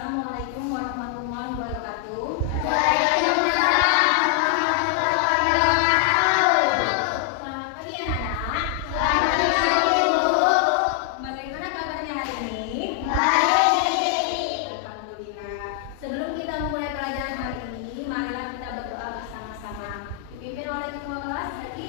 Assalamualaikum warahmatullahi wabarakatuh. Waalaikumsalam warahmatullahi wabarakatuh. Selamat pagi anak-anak. Selamat pagi Bu. Bagaimana kabarnya hari ini? Baik. Alhamdulillah. Sebelum kita memulai pelajaran hari ini, marilah kita berdoa bersama-sama. Dipimpin oleh ketua kelas tadi.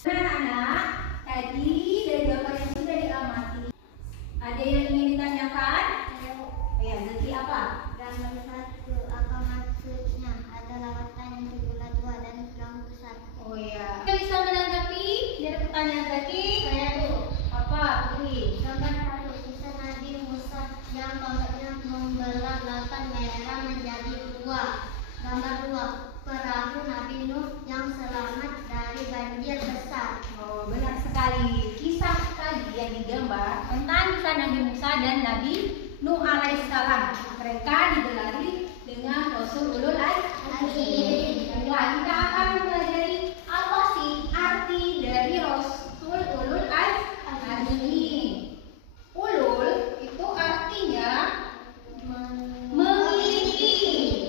Anak-anak, tadi dari gambar yang sudah diamati, ada yang ingin ditanyakan? Ya, jadi apa? Gambar 1, apa maksudnya? Ada lawatan yang sebelah 2 dan sebelah besar. Oh ya. Kita bisa menanggapi dari pertanyaan tadi? Saya tuh. Apa, Putri? Gambar 1, kisah Nabi Musa yang tongkatnya membelah lautan merah menjadi 2. Gambar 2, perahu Nabi Nuh yang selamat dari banjir besar. Oh, benar sekali. Kisah tadi yang digambar tentang kisah Nabi Musa dan Nabi Nuh alaihissalam. Mereka digelari dengan Rasul Ulul Azmi. Baiklah, kita akan mempelajari apa sih arti dari Rasul Ulul Azmi. Ulul itu artinya memiliki,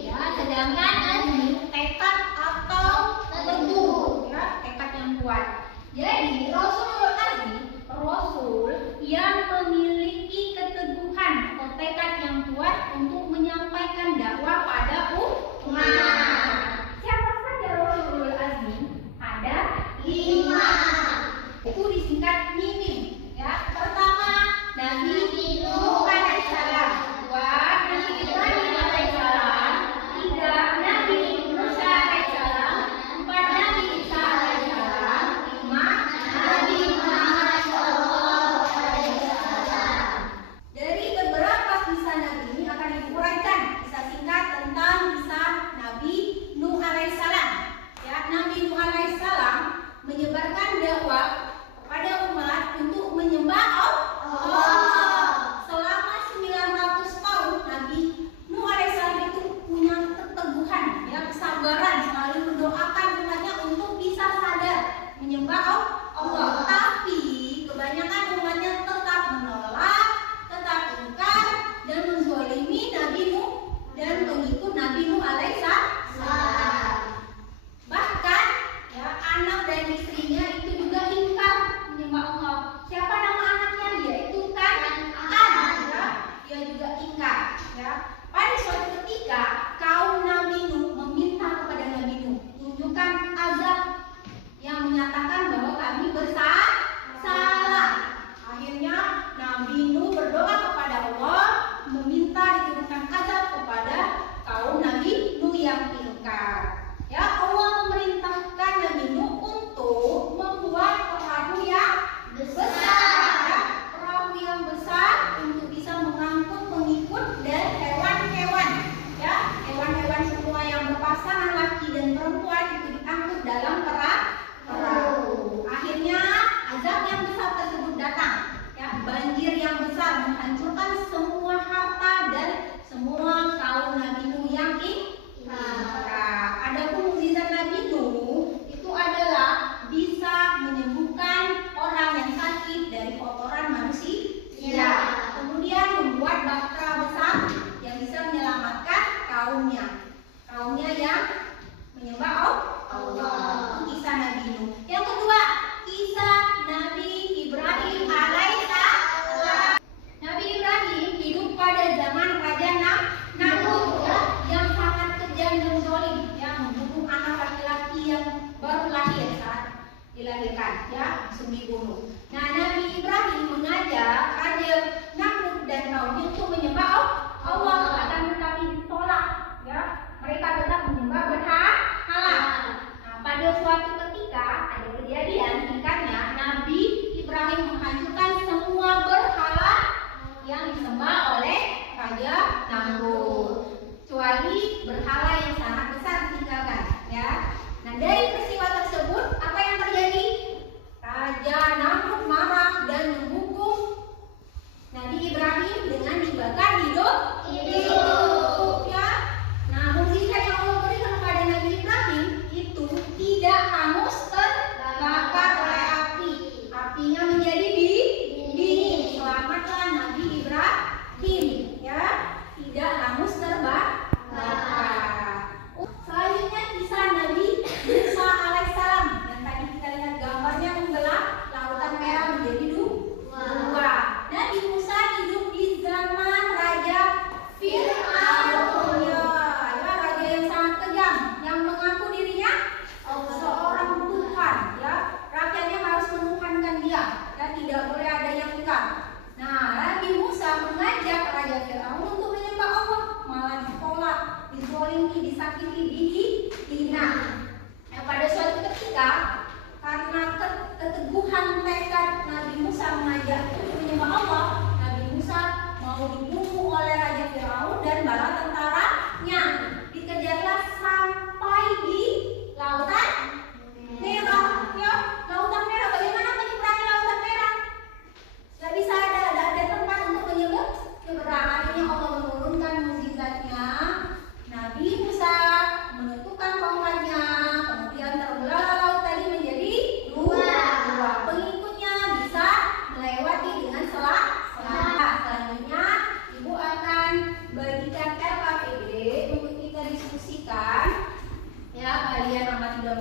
ya, sedangkan azmi tekad atau teguh, ya, tekad yang kuat. Jadi Rasulul Azmi, Rasul yang memiliki keteguhan atau tekad yang kuat untuk menyampaikan dakwah pada umat. Siapa saja Rasulul Azmi? Ada 5. Itu disingkat MIMIM. Ya, pertama Nabi Nuh alaihissalam, 2 Nabi Ibrahim alaihissalam, 3 Nabi Musa alaihissalam, 4 Nabi Isa alaihissalam, 5 Nabi Muhammad sallallahu alaihi wasallam. Dari beberapa kisah Nabi ini akan diuraikan kisah singkat tentang kisah Nabi Nuh alaihissalam. Ya, Nabi Nuh alaihissalam menyebarkan dakwah kepada umat untuk menyembah Allah. Selama 900 tahun Nabi Nuh alaihissalam itu punya keteguhan, ya, kesabaran, selalu mendoakan umatnya untuk bisa sadar menyembah Allah. Tapi kebanyakan umatnya tetap menolak, tetap ingkar dan menzalimi Nabi Nuh dan pengikut Nabi Nuh alaihissalam. Bahkan, ya, anak dan istrinya itu juga ingkar menyembah Allah. Siapa nama anaknya? Dia itu kan ya. Dia juga ingkar, ya. Pada suatu ketika kaum Nabi Nuh meminta kepada Nabi Nuh, tunjukkan azab yang menyatakan bahwa kami bersalah. Akhirnya Nabi Nuh berdoa kepada Allah, meminta diturunkan azab kepada kaum Nabi Nuh yang ingkar. Ya, Allah memerintahkan Nabi Nuh untuk membuat perahu yang besar, ya, perahu yang besar untuk bisa mengangkut pengikut dan hewan-hewan, ya, hewan-hewan semua yang berpasangan laki dan perempuan itu diangkut dalam perahu. Akhirnya azab yang besar tersebut datang, ya, banjir yang besar menghancurkan semua harta dan semua kaum Nabi Nuh yang adapun mukjizat Nabi Nuh itu adalah bisa menyembuhkan orang yang sakit dari kotoran manusia. Kemudian membuat bahtera besar yang bisa menyelamatkan kaumnya yang menyembah Allah. Kisah Nabi Nuh. Yang kedua, kisah Nabi Ibrahim alaihissalam. Nabi Ibrahim hidup pada zaman Raja Namrud, ya, yang sangat kejam dan zalim, yang membunuh anak laki-laki yang baru lahir saat dilahirkan, ya, langsung dibunuh. Nah, Nabi Ibrahim mengajak Raja Namrud dan kaumnya untuk menyembah Allah, akan tetapi ditolak, ya. Mereka tetap menyembah berhala. Nah, pada suatu ketika ada kejadian, singkatnya Nabi Ibrahim menghancurkan semua berhala yang disembah oleh Raja Namrud, kecuali berhala yang sangat besar ditinggalkan, ya. Nah, dari peristiwa tersebut apa yang terjadi? Raja Namrud marah dan menghukum Nabi Ibrahim dengan dibakar hidup.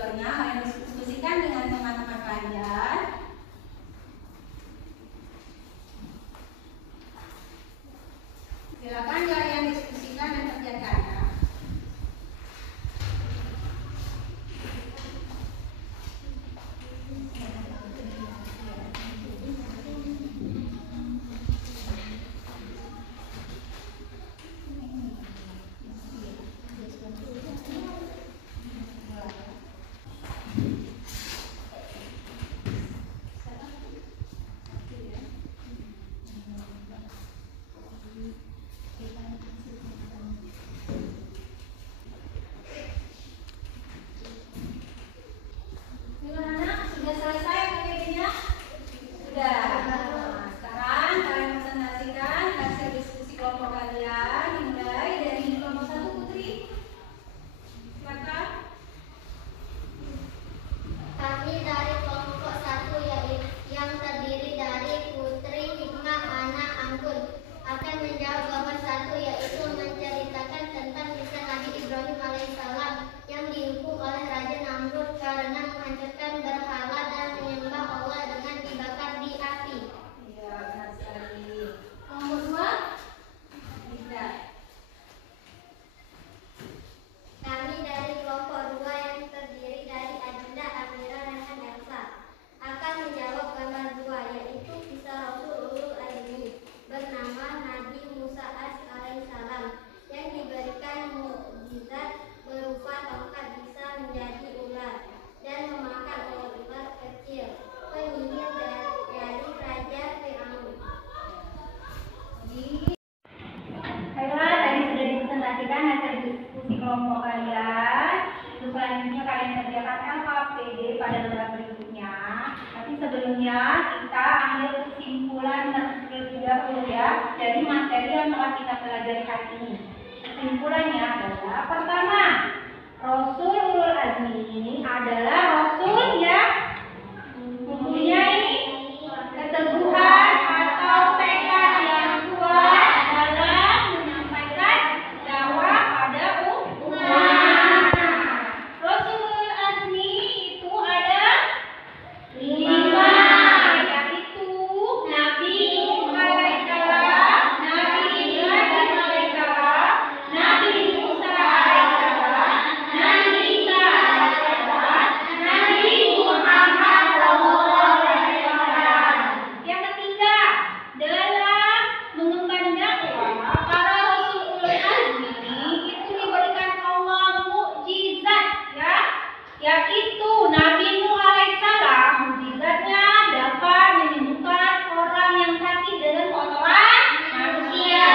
videonya, kalian diskusikan dengan teman-teman kalian. Silakan kalian diskusikan dan kerjakan ya. Kelompok kalian, terus selanjutnya kalian kerjakan LKPD pada lembar berikutnya. Tapi sebelumnya kita ambil kesimpulan terlebih dahulu ya dari materi yang telah kita pelajari hari ini. Kesimpulannya adalah pertama, Rasul Ulul Azmi ini adalah Rasul yang mempunyai keteguhan atau tekad yang kuat dalam menyampaikan dakwah pada umat. Rasul Azmi itu ada 5, yaitu Nabi Nuh alaihissalam, Nabi Ibrahim alaihissalam, Nabi Musa alaihissalam, Nabi Isa alaihissalam, Nabi Muhammad sallallahu alaihi wasallam. Yang ketiga, dalam mengemban dakwah para Rasul Ulul Azmi itu diberikan Allah mukjizat ya, yaitu Nabi Nuh alaihissalam mukjizatnya dapat menyembuhkan orang yang sakit dengan kotoran manusia.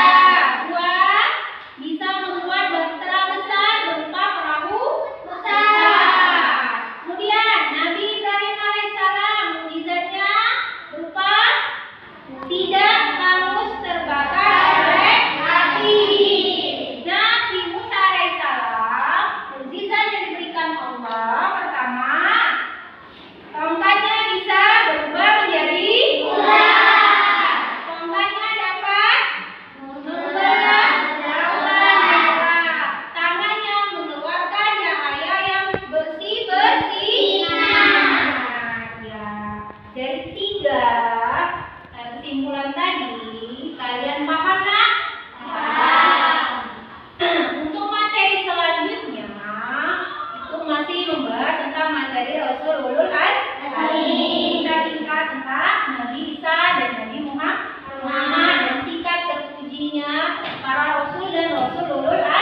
2, bisa membuat bahtera besar berupa perahu besar. Kemudian Nabi Ibrahim alaihissalam mukjizatnya berupa tidak hangus terbakar oleh api. Nabi Musa alaihissalam mukjizat yang diberikan Allah pertama, tongkatnya bisa berubah menjadi ular. Tongkatnya dapat membelah lautan merah. Tangannya mengeluarkan cahaya yang bersinar. Ya. Dari 3 kesimpulan tadi, kalian paham nggak? Paham. Untuk materi selanjutnya itu masih membahas tentang materi Rasul Ulul Azmi. Kita singkat tentang Nabi Isa dan Nabi Muhammad dan singkat terpujinya para Rasul dan Rasul Ulul Azmi.